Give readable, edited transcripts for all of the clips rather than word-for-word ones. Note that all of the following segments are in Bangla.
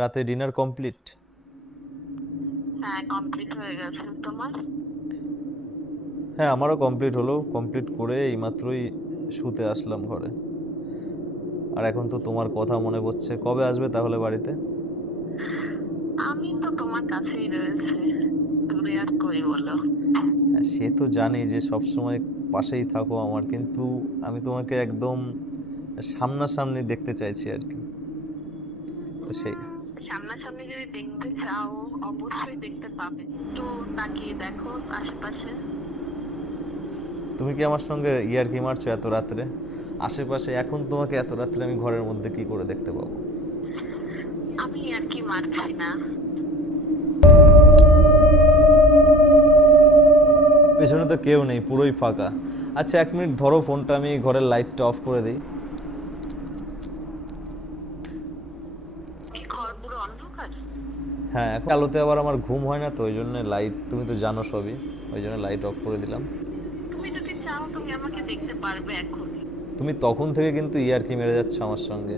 রাতে ডিনার কমপ্লিট? হ্যাঁ, কমপ্লিট হয়ে গেছে। তোমার? হ্যাঁ, আমারও কমপ্লিট হলো। কমপ্লিট করে এইমাত্রই শুতে আসলাম ঘরে। আর এখন তো তোমার কথা মনে পড়ছে। কবে আসবে তাহলে বাড়িতে? আমি তো তোমার কাছেই রয়েছে, দূরে আর কই বলো। হ্যাঁ, সে তো জানি যে সব সময় পাশেই থাকো আমার, কিন্তু আমি তোমাকে একদম সামনাসামনি দেখতে চাইছি আর কি। তো সেই সামনাসামনি যদি দেখতে চাও, অবশ্যই দেখতে পাবে। একটু তাকিয়ে দেখো আশেপাশে। তুমি কি আমার সঙ্গে ইয়ার্কি মারছো এত রাত্রে? আশেপাশে এখন তোমাকে এত রাত্রে আমি ঘরের মধ্যে কি করে দেখতে পাবো? আমি আর কি মারছি না। পেছনে তো কেউ নেই, পুরোই ফাঁকা। আচ্ছা, 1 মিনিট ধরো ফোনটা, আমি ঘরের লাইটটা অফ করে দিই। কি ঘর পুরো অন্ধকার? হ্যাঁ, এখন আলোতে আবার আমার ঘুম হয় না, তো ওই জন্য লাইট, তুমি তো জানো সবই, ওই জন্য লাইট অফ করে দিলাম। তুমি যদি চাও তুমি আমাকে দেখতে পারবে এখনই। তুমি তখন থেকে কিন্তু ইয়ার্কি মেরে যাচ্ছ আমার সঙ্গে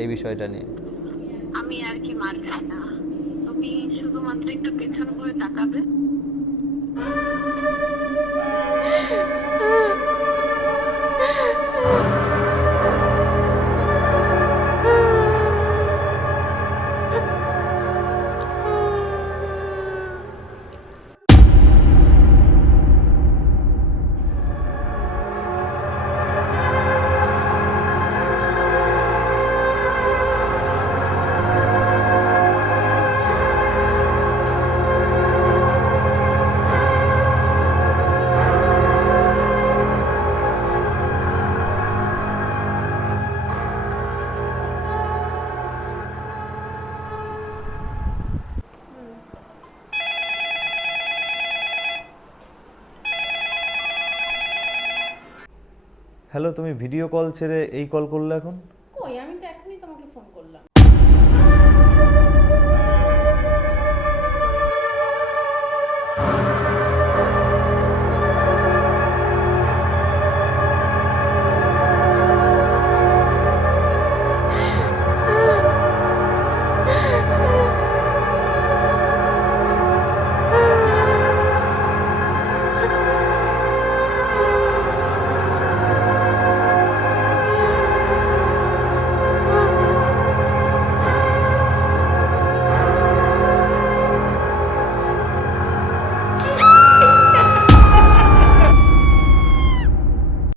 এই বিষয়টা নিয়ে। আমি আর কি মারছি না। তুমি শুধুমাত্র একটু পেছন ঘুরে তাকাবে। হ্যালো, তুমি ভিডিও কল ছেড়ে এই কল করলে এখন?